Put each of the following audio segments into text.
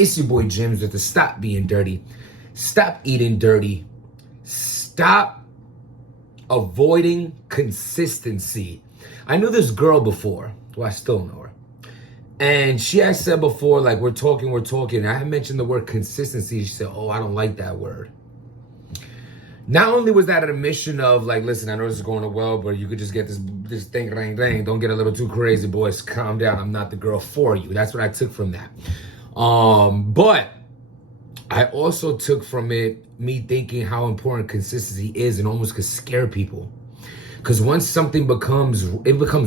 It's your boy Jims with the Stop Being Dirty, Stop Eating Dirty, Stop Avoiding Consistency. I knew this girl before. Well, I still know her. And she had said before, like, we're talking. I had mentioned the word consistency. She said, oh, I don't like that word. Not only was that an admission of, like, listen, I know this is going well, but you could just get this thing, dang. Don't get a little too crazy, boys. Calm down. I'm not the girl for you. That's what I took from that. But I also took from it me thinking how important consistency is and almost could scare people. Because once something becomes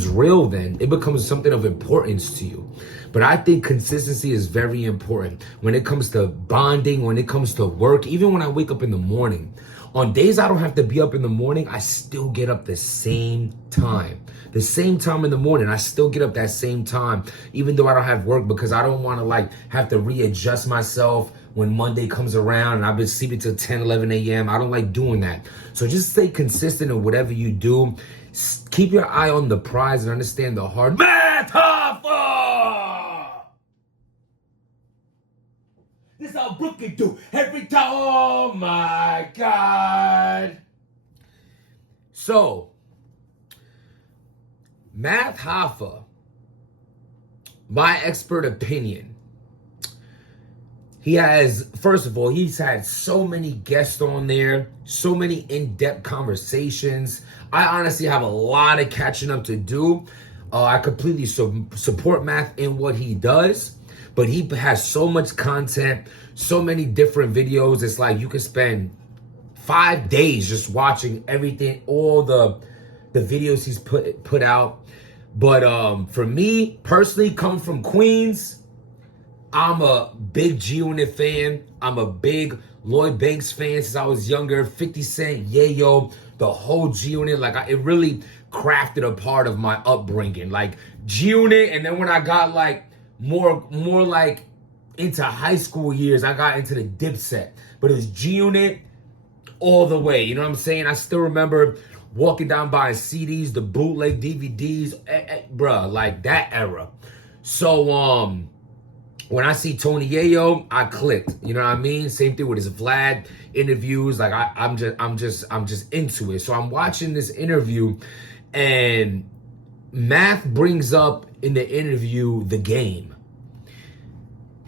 real, then it becomes something of importance to you. But I think consistency is very important when it comes to bonding, when it comes to work, even when I wake up in the morning. On days I don't have to be up in the morning, I still get up the same time. The same time in the morning, I still get up that same time, even though I don't have work, because I don't want to have to readjust myself when Monday comes around and I've been sleeping till 10, 11 a.m. I don't like doing that. So just stay consistent in whatever you do. Keep your eye on the prize and understand the hard math, Hoffa! This is how Brooklyn do every time. Oh my God. So, Math Hoffa, my expert opinion. He has, first of all, he's had so many guests on there, so many in-depth conversations. I honestly have a lot of catching up to do. I completely support Math in what he does, but he has so much content, so many different videos. It's like you could spend 5 days just watching everything, all the videos he's put out. But for me, personally, coming from Queens, I'm a big G-Unit fan. I'm a big Lloyd Banks fan since I was younger. 50 Cent, Yayo, the whole G-Unit. It really crafted a part of my upbringing. Like G-Unit, and then when I got more into high school years, I got into the Dipset. But it was G-Unit all the way. You know what I'm saying? I still remember walking down buying CDs, the bootleg DVDs, bruh, like that era. So, when I see Tony Yayo, I clicked. You know what I mean? Same thing with his Vlad interviews. Like I'm just into it. So I'm watching this interview, and Math brings up in the interview the game.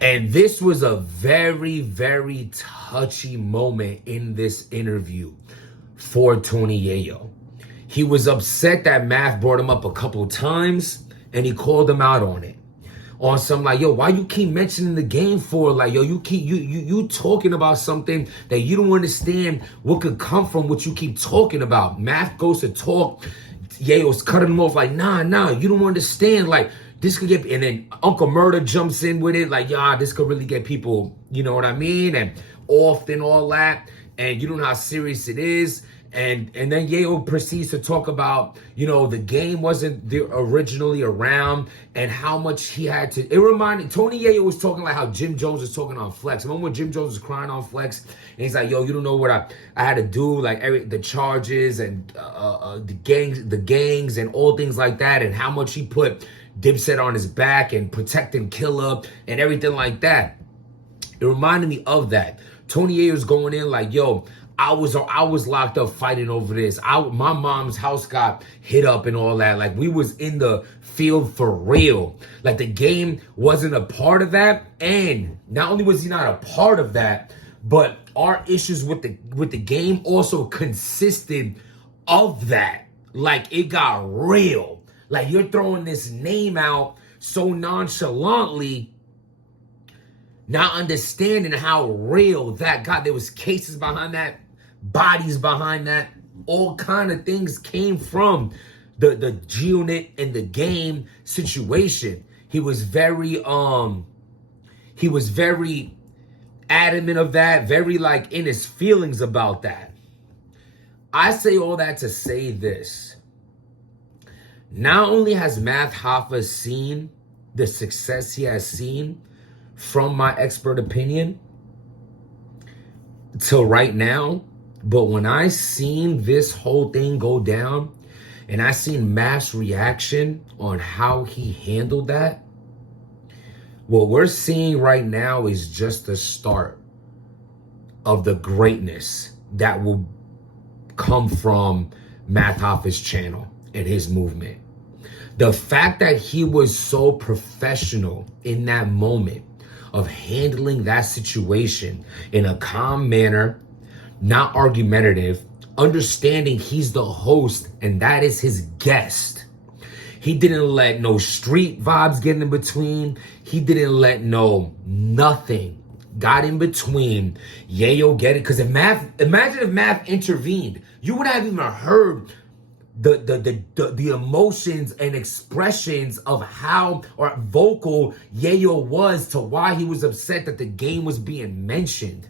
And this was a very, very touchy moment in this interview for Tony Yayo. He was upset that Math brought him up a couple times, and he called him out on it. On some yo, why you keep mentioning the game for? Yo, you keep you talking about something that you don't understand what could come from what you keep talking about. Math goes to talk, Yayo's cutting him off nah, you don't understand. This could get, and then Uncle Murder jumps in with it, this could really get people, you know what I mean, and off and all that, and you don't know how serious it is. And then Yayo proceeds to talk about, the game wasn't originally around and how much he had to. It reminded, Tony Yayo was talking like how Jim Jones was talking on Flex. Remember when Jim Jones was crying on Flex? And he's like, yo, you don't know what I had to do, the charges and the gangs and all things like that, and how much he put Dipset on his back and protecting Killer and everything like that. It reminded me of that. Tony Yayo's going in yo, I was locked up fighting over this. My mom's house got hit up and all that. We was in the field for real. The game wasn't a part of that. And not only was he not a part of that, but our issues with the game also consisted of that. It got real. You're throwing this name out so nonchalantly, not understanding how real that got. There was cases behind that, bodies behind that, all kind of things came from the G-Unit and the game situation. He was very adamant of that, very in his feelings about that. I say all that to say this. Not only has Math Hoffa seen the success he has seen from my expert opinion till right now, but when I seen this whole thing go down and I seen Math's reaction on how he handled that, What we're seeing right now is just the start of the greatness that will come from Math Hoffa's channel and his movement. The fact that he was so professional in that moment of handling that situation in a calm manner, not argumentative, understanding he's the host and that is his guest. He didn't let no street vibes get in between. He didn't let nothing got in between. Yayo get it. Because imagine if Math intervened, you would have even heard the emotions and expressions of how or vocal Yayo was to why he was upset that the game was being mentioned.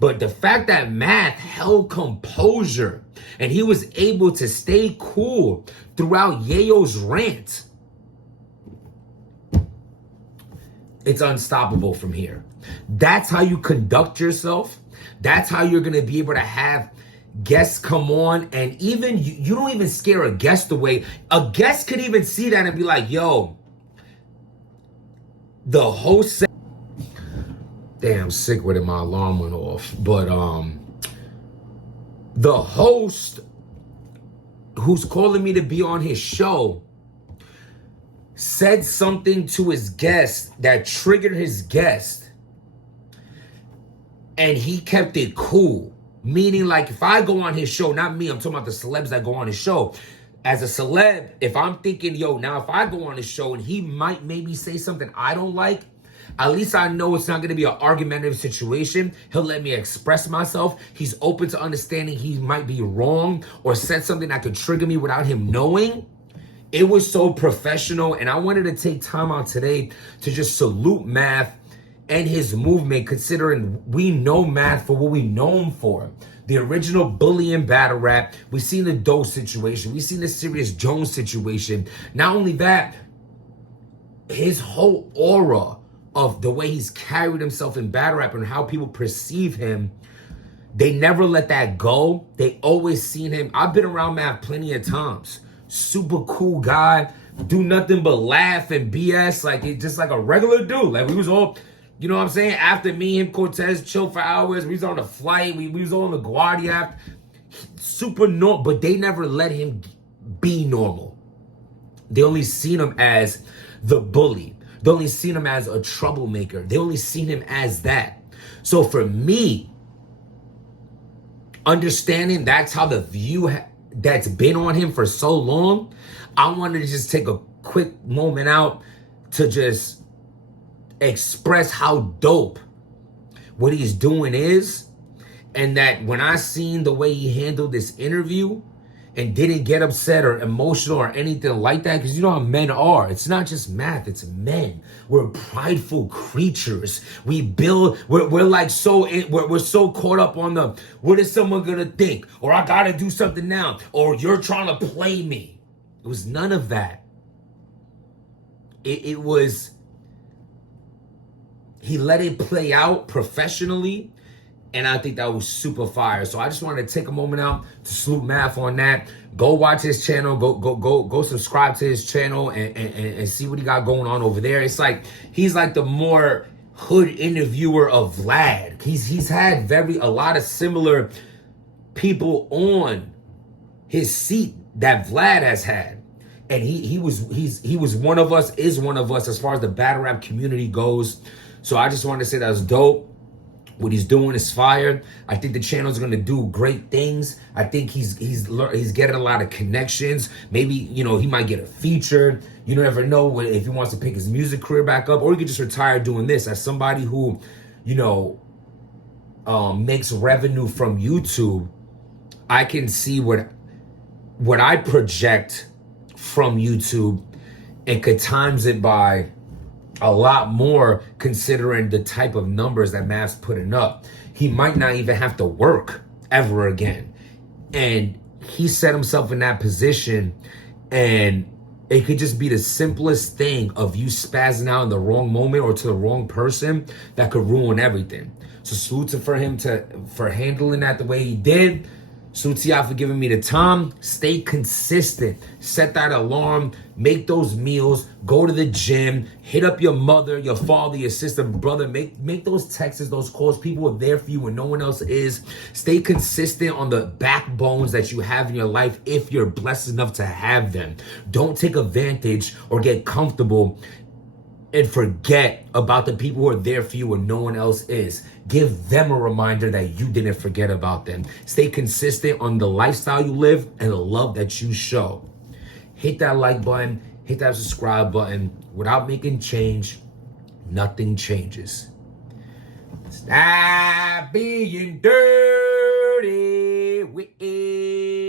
But the fact that Math held composure and he was able to stay cool throughout Yayo's rant, it's unstoppable from here. That's how you conduct yourself. That's how you're going to be able to have guests come on, and even you don't even scare a guest away. A guest could even see that and be like, yo, the host said, damn, I'm sick with it, my alarm went off. But the host who's calling me to be on his show said something to his guest that triggered his guest, and he kept it cool. Meaning, like, if I go on his show, not me, I'm talking about the celebs that go on his show. As a celeb, if I'm thinking, yo, now if I go on his show and he might maybe say something I don't like, at least I know it's not going to be an argumentative situation. He'll let me express myself. He's open to understanding he might be wrong or said something that could trigger me without him knowing. It was so professional, and I wanted to take time out today to just salute Math and his movement, considering we know Math for what we know him for. The original bully and battle rap. We've seen the Doe situation. We've seen the Serious Jones situation. Not only that, his whole aura of the way he's carried himself in battle rap and how people perceive him, they never let that go. They always seen him. I've been around Math plenty of times. Super cool guy. Do nothing but laugh and BS. Like, it's just like a regular dude. Like, we was all... You know what I'm saying? After me and Cortez chilled for hours, we was on a flight, we was on the LaGuardia, super normal, but they never let him be normal. They only seen him as the bully. They only seen him as a troublemaker. They only seen him as that. So for me, understanding that's how the view that's been on him for so long, I wanted to just take a quick moment out to just express how dope what he's doing is, and that when I seen the way he handled this interview and didn't get upset or emotional or anything like that, because you know how men are. It's not just Math, it's men. We're prideful creatures. We build, we're like we're so caught up on the, what is someone gonna think? Or I gotta do something now. Or you're trying to play me. It was none of that. It was, he let it play out professionally, and I think that was super fire. So I just wanted to take a moment out to salute Math on that. Go watch his channel. Go subscribe to his channel and see what he got going on over there. It's like he's like the more hood interviewer of Vlad. He's had a lot of similar people on his seat that Vlad has had. And he was one of us, is one of us as far as the battle rap community goes. So I just wanted to say that was dope. What he's doing is fire. I think the channel's going to do great things. I think he's getting a lot of connections. Maybe, you know, he might get a feature. You never know if he wants to pick his music career back up, or he could just retire doing this. As somebody who, you know, makes revenue from YouTube, I can see what I project from YouTube and could times it by a lot more, considering the type of numbers that Math's putting up. He might not even have to work ever again. And he set himself in that position, and it could just be the simplest thing of you spazzing out in the wrong moment or to the wrong person that could ruin everything. So salute for him for handling that the way he did. Sutia for giving me the time. Stay consistent. Set that alarm. Make those meals. Go to the gym. Hit up your mother, your father, your sister, brother. Make those texts, those calls. People are there for you when no one else is. Stay consistent on the backbones that you have in your life if you're blessed enough to have them. Don't take advantage or get comfortable and forget about the people who are there for you when no one else is. Give them a reminder that you didn't forget about them. Stay consistent on the lifestyle you live and the love that you show. Hit that like button, hit that subscribe button. Without making change, nothing changes. Stop being dirty with it.